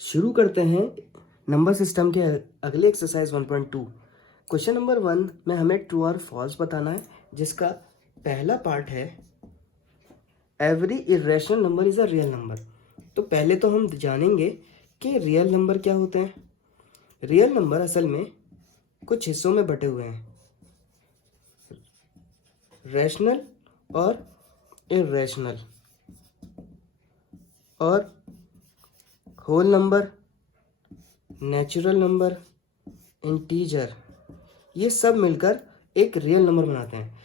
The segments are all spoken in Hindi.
शुरू करते हैं नंबर सिस्टम के अगले एक्सरसाइज 1.2। क्वेश्चन नंबर 1 में हमें ट्रू और फॉल्स बताना है, जिसका पहला पार्ट है every irrational number is a real number. तो पहले तो हम जानेंगे कि रियल नंबर क्या होते हैं। रियल नंबर असल में कुछ हिस्सों में बटे हुए हैं, रैशनल और इरेशनल, और whole number, natural number, integer, ये सब मिलकर एक रियल नंबर बनाते हैं।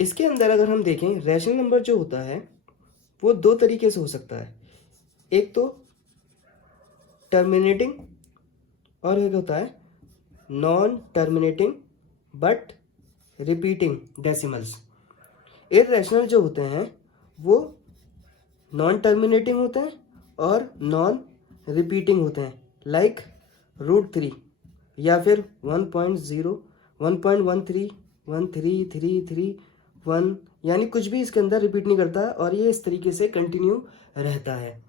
इसके अंदर अगर हम देखें, रैशनल नंबर जो होता है वो दो तरीके से हो सकता है। एक तो टर्मिनेटिंग और एक होता है non terminating but repeating decimals. Irrational जो होते हैं वो नॉन टर्मिनेटिंग होते हैं और नॉन रिपीटिंग होते हैं, लाइक √3 या फिर 1.0, 1.13, 13333 यानी कुछ भी इसके अंदर रिपीट नहीं करता और ये इस तरीके से कंटिन्यू रहता है।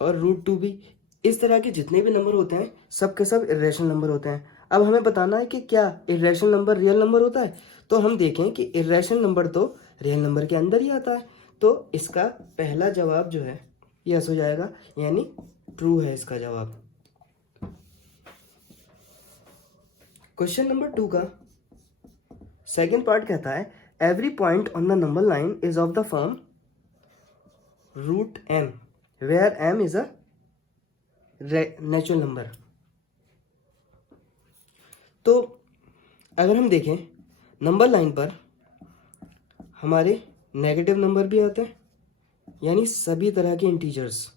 और √2 भी। इस तरह के जितने भी नंबर होते हैं सब के सब इरेशनल नंबर होते हैं। अब हमें बताना है कि क्या इरेशनल नंबर रियल नंबर होता है। तो हम देखें कि इरेशनल नंबर तो रियल नंबर के अंदर ही आता है, तो इसका पहला जवाब जो है यस हो जाएगा, यानी ट्रू है इसका जवाब। क्वेश्चन नंबर 2 का सेकेंड पार्ट कहता है every point on the number line is of the form √m where m is a natural number. तो अगर हम देखें नंबर लाइन पर हमारे नेगेटिव नंबर भी आते हैं, यानी सभी तरह के इंटीजर्स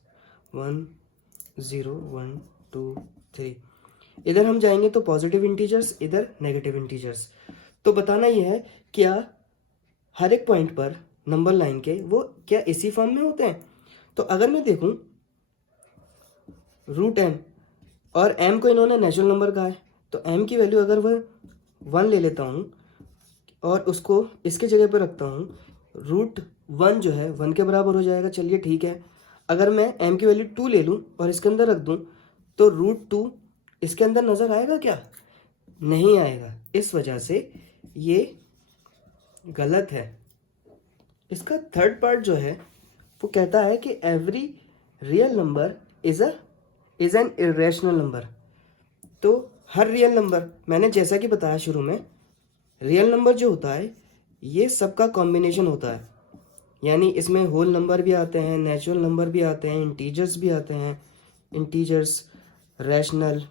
1 0 1 2 3। इधर हम जाएंगे तो पॉजिटिव इंटीजर्स, इधर नेगेटिव इंटीजर्स। तो बताना यह है क्या हर एक पॉइंट पर नंबर लाइन के वो क्या इसी फॉर्म में होते हैं। तो अगर मैं देखूं √m और m को इन्होंने नेचुरल नंबर कहा है, तो m की वैल्यू अगर वह 1 ले लेता हूँ और उसको इसके जगह पर रखता हूँ, √1 जो है 1 के बराबर हो जाएगा। चलिए ठीक है। अगर मैं m की वैल्यू 2 ले लूँ और इसके अंदर रख दूँ तो √2 इसके अंदर नज़र आएगा क्या? नहीं आएगा। इस वजह से ये गलत है। इसका थर्ड पार्ट जो है वो कहता है कि every real number is an irrational number. तो हर रियल नंबर, मैंने जैसा कि बताया शुरू में, रियल नंबर जो होता है ये सबका कॉम्बिनेशन होता है, यानी इसमें होल नंबर भी आते हैं, नेचुरल नंबर भी आते हैं, इंटीजर्स भी आते हैं, इंटीजर्स, रैशनल,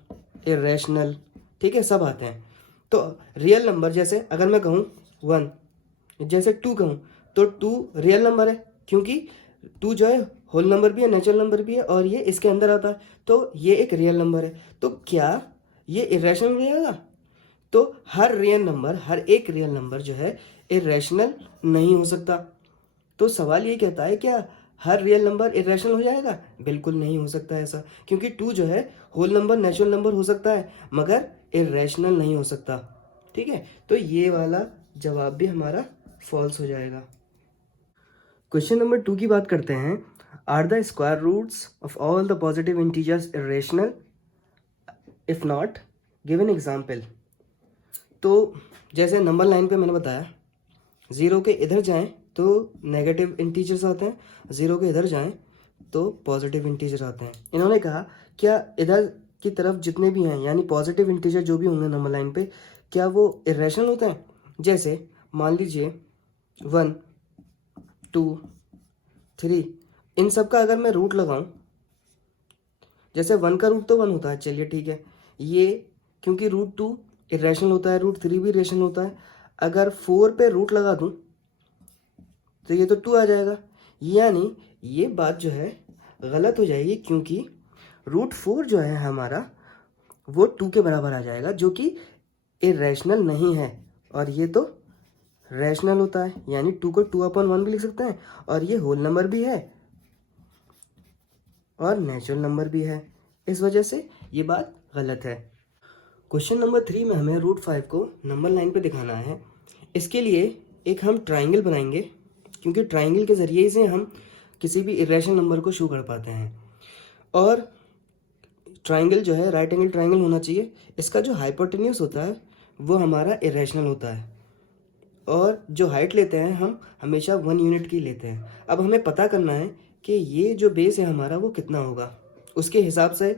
इरेशनल, ठीक है, सब आते हैं। तो रियल नंबर जैसे अगर मैं कहूँ 1, जैसे 2 कहूँ तो 2 रियल नंबर है, क्योंकि 2 जो है होल नंबर भी है, नेचुरल नंबर भी है और ये इसके अंदर आता है, तो ये एक रियल नंबर है। तो क्या ये इरेशनल रहेगा? तो हर रियल नंबर, हर एक रियल नंबर जो है इरेशनल नहीं हो सकता। तो सवाल ये कहता है क्या हर रियल नंबर इरेशनल हो जाएगा? बिल्कुल नहीं हो सकता ऐसा, क्योंकि 2 जो है होल नंबर, नेचुरल नंबर हो सकता है मगर इरेशनल नहीं हो सकता। ठीक है, तो ये वाला जवाब भी हमारा फॉल्स हो जाएगा। क्वेश्चन नंबर 2 की बात करते हैं। Are the square roots of all the positive integers irrational? If not, give an example. तो जैसे नंबर लाइन पे मैंने बताया, 0 के इधर जाएं तो नेगेटिव इंटीजर्स आते हैं, 0 के इधर जाएं तो पॉजिटिव इंटीजर आते हैं। इन्होंने कहा क्या इधर की तरफ जितने भी हैं, यानी पॉजिटिव इंटीजर जो भी होंगे नंबर लाइन पे, क्या वो इरेशनल होते हैं? जैसे मान लीजिए 1 2 3, इन सब का अगर मैं रूट लगाऊं, जैसे 1 का रूट तो 1 होता है, चलिए ठीक है, ये क्योंकि √2 इरेशनल होता है, √3 भी इरेशनल होता है, अगर 4 पे रूट लगा दूं तो ये तो 2 आ जाएगा। यानी ये बात जो है गलत हो जाएगी, क्योंकि √4 जो है हमारा वो 2 के बराबर आ जाएगा, जो कि इरेशनल नहीं है, और ये तो रैशनल होता है, यानी 2 को 2/1 भी लिख सकते हैं, और ये होल नंबर भी है और नेचुरल नंबर भी है। इस वजह से ये बात गलत है। क्वेश्चन नंबर 3 में हमें √5 को नंबर लाइन पे दिखाना है। इसके लिए एक हम ट्राइंगल बनाएंगे, क्योंकि ट्राइंगल के ज़रिए से हम किसी भी इरेशनल नंबर को शो कर पाते हैं। और ट्राइंगल जो है राइट एंगल ट्राइंगल होना चाहिए। इसका जो हाइपोटेन्यूस होता है वो हमारा इरेशनल होता है, और जो हाइट लेते हैं हम हमेशा 1 यूनिट की लेते हैं। अब हमें पता करना है कि ये जो बेस है हमारा वो कितना होगा। उसके हिसाब से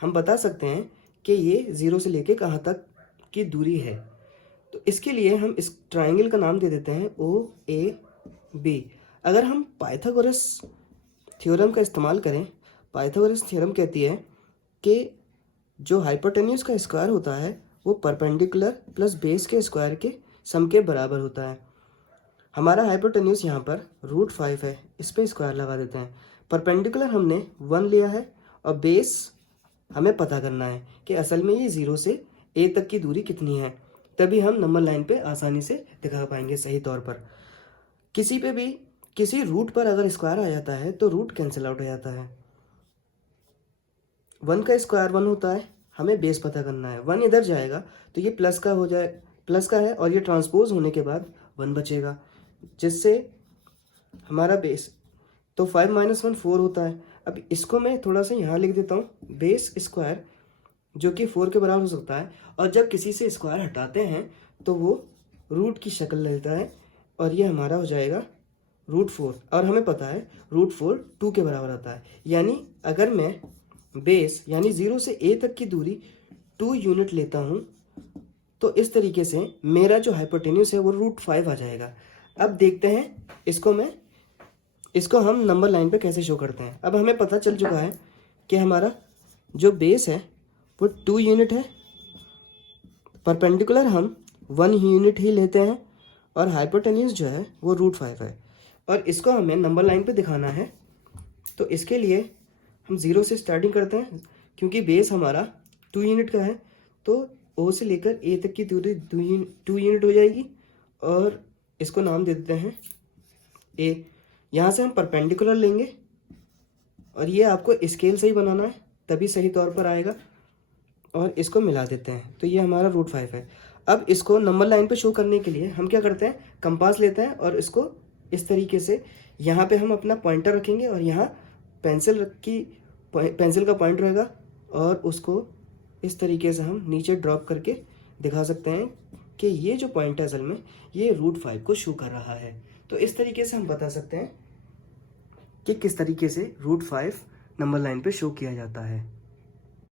हम बता सकते हैं कि ये 0 से लेके कहाँ तक की दूरी है। तो इसके लिए हम इस ट्राइंगल का नाम दे देते हैं OAB। अगर हम पाइथागोरस थ्योरम का इस्तेमाल करें, पाइथागोरस थ्योरम कहती है कि जो हाइपोटेन्यूस का स्क्वायर होता है वो परपेंडिकुलर प्लस बेस के स्क्वायर के सम के बराबर होता है। हमारा हाइपोटेन्यूस यहाँ पर √5 है, इस पर स्क्वायर लगा देते हैं। परपेंडिकुलर हमने 1 लिया है और बेस हमें पता करना है कि असल में ये 0 से A तक की दूरी कितनी है, तभी हम नंबर लाइन पे आसानी से दिखा पाएंगे सही तौर पर। किसी पे भी किसी रूट पर अगर स्क्वायर आ जाता है तो रूट कैंसिल आउट हो जाता है। 1 का स्क्वायर 1 होता है, हमें बेस पता करना है। 1 इधर जाएगा तो ये प्लस का हो जाए, प्लस का है, और ये ट्रांसपोज होने के बाद 1 बचेगा, जिससे हमारा बेस तो 5 - 1 4 होता है। अब इसको मैं थोड़ा सा यहाँ लिख देता हूँ, बेस स्क्वायर जो कि 4 के बराबर हो सकता है, और जब किसी से स्क्वायर हटाते हैं तो वो रूट की शक्ल लेता है, और ये हमारा हो जाएगा √4। और हमें पता है √4 2 के बराबर आता है। यानी अगर मैं बेस यानी 0 से A तक की दूरी 2 यूनिट लेता हूँ तो इस तरीके से मेरा जो हाइपोटेन्यूस है वो √5 आ जाएगा। अब देखते हैं इसको हम नंबर लाइन पे कैसे शो करते हैं। अब हमें पता चल चुका है कि हमारा जो बेस है वो 2 यूनिट है, परपेंडिकुलर हम 1 यूनिट ही लेते हैं, और हाइपोटेन्यूस जो है वो √5 है, और इसको हमें नंबर लाइन पे दिखाना है। तो इसके लिए हम 0 से स्टार्टिंग करते हैं, क्योंकि बेस हमारा 2 यूनिट का है, तो O से लेकर A तक की दूरी 2 यूनिट हो जाएगी, और इसको नाम दे देते हैं A। यहाँ से हम परपेंडिकुलर लेंगे, और ये आपको स्केल से ही बनाना है तभी सही तौर पर आएगा, और इसको मिला देते हैं तो ये हमारा √5 है। अब इसको नंबर लाइन पे शो करने के लिए हम क्या करते हैं, कंपास लेते हैं, और इसको इस तरीके से यहाँ पे हम अपना पॉइंटर रखेंगे, और यहाँ पेंसिल का पॉइंट रहेगा, और उसको इस तरीके से हम नीचे ड्रॉप करके दिखा सकते हैं कि ये जो पॉइंट है असल में ये √5 को शो कर रहा है। तो इस तरीके से हम बता सकते हैं कि किस तरीके से √5 नंबर लाइन पे शो किया जाता है।